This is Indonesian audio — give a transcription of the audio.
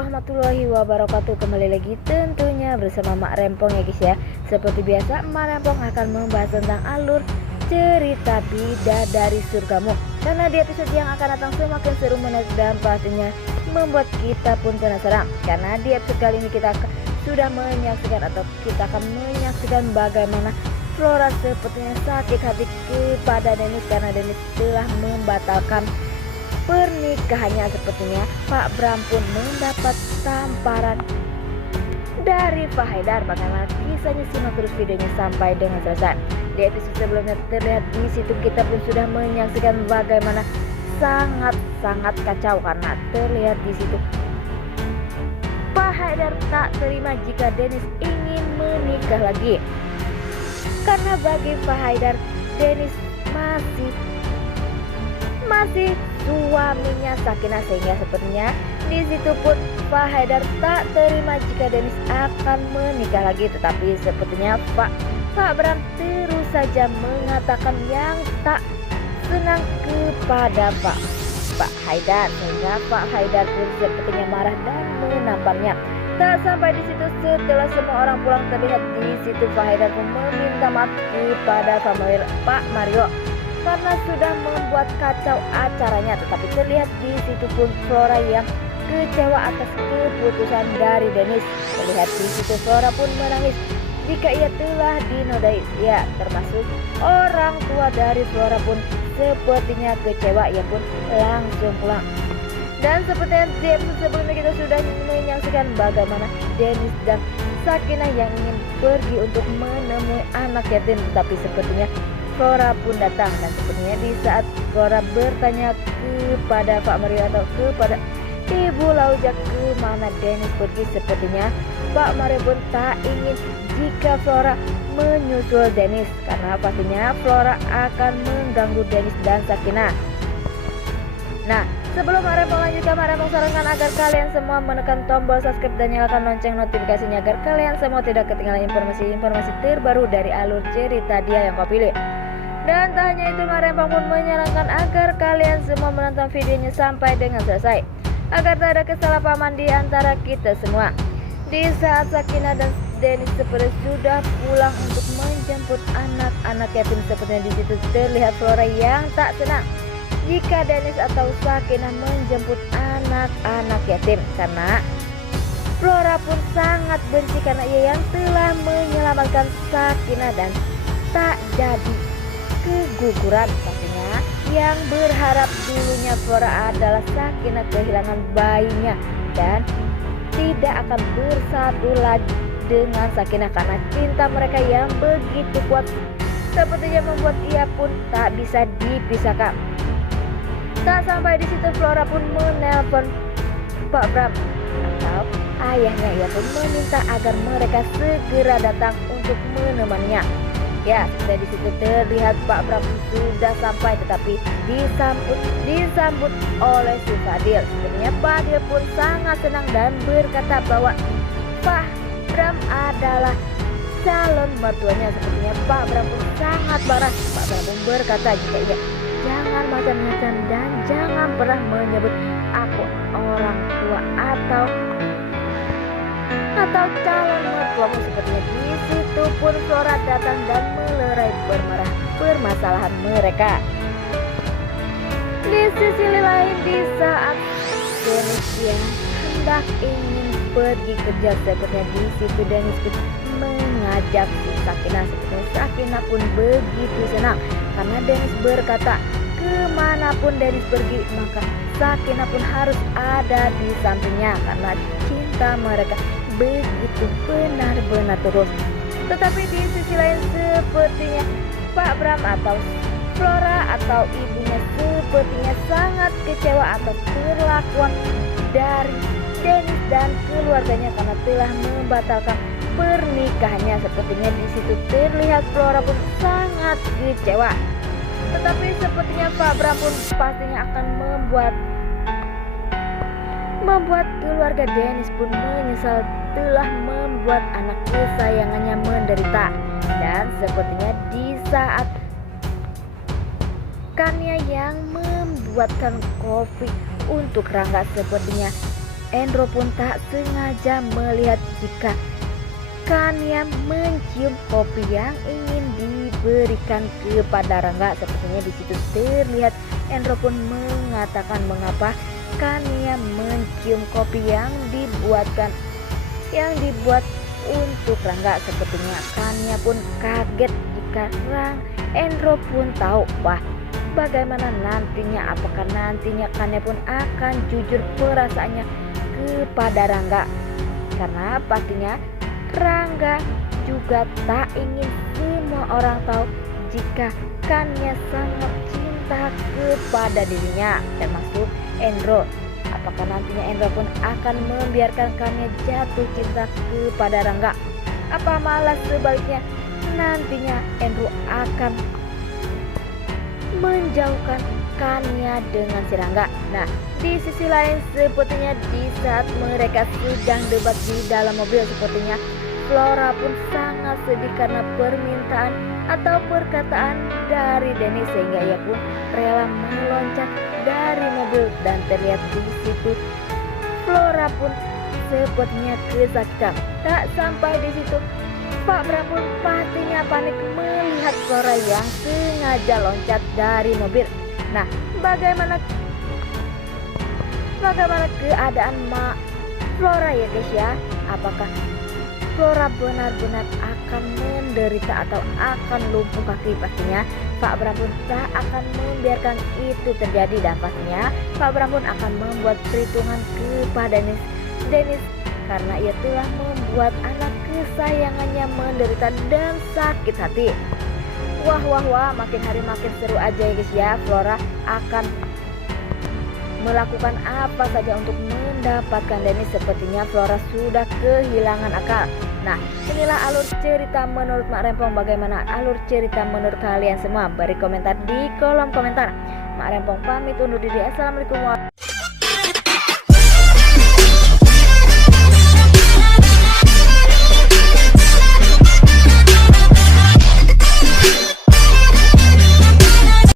warahmatullahi wabarakatuh. Kembali lagi tentunya bersama Mak Rempong ya guys ya. Seperti biasa Mak Rempong akan membahas tentang alur cerita Bidadari Surgamu. Karena di episode yang akan datang semakin seru, menarik dan pastinya membuat kita pun penasaran. Karena di episode kali ini kita sudah menyaksikan atau kita akan menyaksikan bagaimana Flora sepertinya sakit hati kepada Dennis karena Dennis telah membatalkan pernikahannya. Sepertinya Pak Bram pun mendapat tamparan dari Pak Haidar. Bagaimana kisahnya, simak terus videonya sampai dengan selesai. Di episode sebelumnya terlihat di situ kita pun sudah menyaksikan bagaimana sangat kacau karena terlihat di situ Pak Haidar tak terima jika Dennis ingin menikah lagi. Karena bagi Pak Haidar, Dennis masih suaminya Sakinah, sehingga sepertinya di situ pun Pak Haidar tak terima jika Dennis akan menikah lagi. Tetapi sepertinya Pak Bram terus saja mengatakan yang tak senang kepada Pak Haidar, sehingga Pak Haidar pun sepertinya marah dan menampaknya. Tak sampai di situ, setelah semua orang pulang terlihat di situ Pak Haidar pun meminta maaf kepada Pak Mario karena sudah membuat kacau acaranya. Tetapi terlihat di situ pun Flora yang kecewa atas keputusan dari Dennis. Terlihat di situ Flora pun menangis jika ia telah dinodai. Ya, termasuk orang tua dari Flora pun sepertinya kecewa, ia pun langsung pulang. Dan seperti yang sebelumnya kita sudah menyaksikan bagaimana Dennis dan Sakinah yang ingin pergi untuk menemui anak yatim, tetapi sepertinya Flora pun datang. Dan sepertinya di saat Flora bertanya kepada Pak Mario atau kepada Ibu Lauja kemana Dennis pergi, sepertinya Pak Mario pun tak ingin jika Flora menyusul Dennis karena pastinya Flora akan mengganggu Dennis dan Sakinah. Nah, sebelum Mak Rempong lanjutkan, Mak Rempong sarankan agar kalian semua menekan tombol subscribe dan nyalakan lonceng notifikasinya agar kalian semua tidak ketinggalan informasi-informasi terbaru dari alur cerita dia yang kau pilih. Dan tak hanya itu, Mak Rempong pun menyarankan agar kalian semua menonton videonya sampai dengan selesai agar tak ada kesalahpahaman di antara kita semua. Di saat Sakinah dan Dennis seperti sudah pulang untuk menjemput anak-anak yatim, sepertinya di situ terlihat Flora yang tak senang jika Dennis atau Sakinah menjemput anak-anak yatim, karena Flora pun sangat benci karena ia yang telah menyelamatkan Sakinah dan tak jadi keguguran. Pastinya yang berharap dulunya Flora adalah Sakinah kehilangan bayinya dan tidak akan bersatu lagi dengan Sakinah karena cinta mereka yang begitu kuat sepertinya membuat ia pun tak bisa dipisahkan. Tak sampai di situ Flora pun menelpon Pak Bram atau ayahnya. Ia pun meminta agar mereka segera datang untuk menemaninya. Ya, sudah di situ terlihat Pak Bram sudah sampai, tetapi disambut oleh si Fadil. Sebenarnya Fadil pun sangat senang dan berkata bahwa Pak Bram adalah calon mertuanya. Sepertinya Pak Bram pun sangat marah. Pak Bram pun berkata jika ia jangan macam-macam dan jangan pernah menyebut aku orang tua atau calon mertuamu. Sepertinya di situ pun Flora datang dan melerai permasalahan mereka. Di sisi lain, di saat Dennis yang hendak ingin pergi kerja, sepertinya di situ Dennis pun mengajak Sakinah. Sepertinya Sakinah pun begitu senang karena Dennis berkata kemanapun Dennis pergi maka Sakinah pun harus ada di sampingnya karena cinta mereka begitu benar-benar tulus. Tetapi di sisi lain sepertinya Pak Bram atau Flora atau ibunya sepertinya sangat kecewa atas perlakuan dari Dennis dan keluarganya karena telah membatalkan pernikahannya. Sepertinya di situ terlihat Flora pun sangat kecewa. Tetapi sepertinya Pak Bram pun pastinya akan membuat keluarga Dennis pun menyesal telah membuat anak kesayangannya menderita. Dan sepertinya di saat Kania yang membuatkan kopi untuk Rangga, sepertinya Endro pun tak sengaja melihat jika Kania mencium kopi yang ingin diberikan kepada Rangga. Sepertinya di situ terlihat Endro pun mengatakan mengapa Kania mencium kopi yang dibuat untuk Rangga. Sepertinya Kania pun kaget jika Endro pun tahu bagaimana nantinya, apakah nantinya Kania pun akan jujur perasaannya kepada Rangga, karena pastinya Rangga juga tak ingin semua orang tahu jika Kania sangat cinta kepada dirinya, termasuk Endro. Apakah nantinya Endro pun akan membiarkan Kania jatuh cinta kepada Rangga? Apa malah sebaliknya nantinya Endro akan menjauhkan Kania dengan si Rangga? Nah, di sisi lain sepertinya di saat mereka sedang debat di dalam mobil, sepertinya Flora pun sangat sedih karena permintaan atau perkataan dari Dennis, sehingga ia pun rela meloncat dari mobil. Dan terlihat di situ Flora pun sepertinya kesakitan. Tak sampai di situ, Pak Bram pun pastinya panik melihat Flora yang sengaja loncat dari mobil. Nah, bagaimana keadaan Flora ya guys ya? Apakah Flora benar-benar akan menderita atau akan lumpuh kaki? Pastinya Pak Bram pun tak akan membiarkan itu terjadi, dan pastinya Pak Bram pun akan membuat perhitungan kepada Dennis karena ia telah membuat anak kesayangannya menderita dan sakit hati. Wah, makin hari makin seru aja ya guys ya. Flora akan melakukan apa saja untuk mendapatkan Dennis. Sepertinya Flora sudah kehilangan akal. Nah, inilah alur cerita menurut Mak Rempong. Bagaimana alur cerita menurut kalian semua? Beri komentar di kolom komentar. Mak Rempong pamit undur diri. Assalamualaikum warahmatullahi wabarakatuh.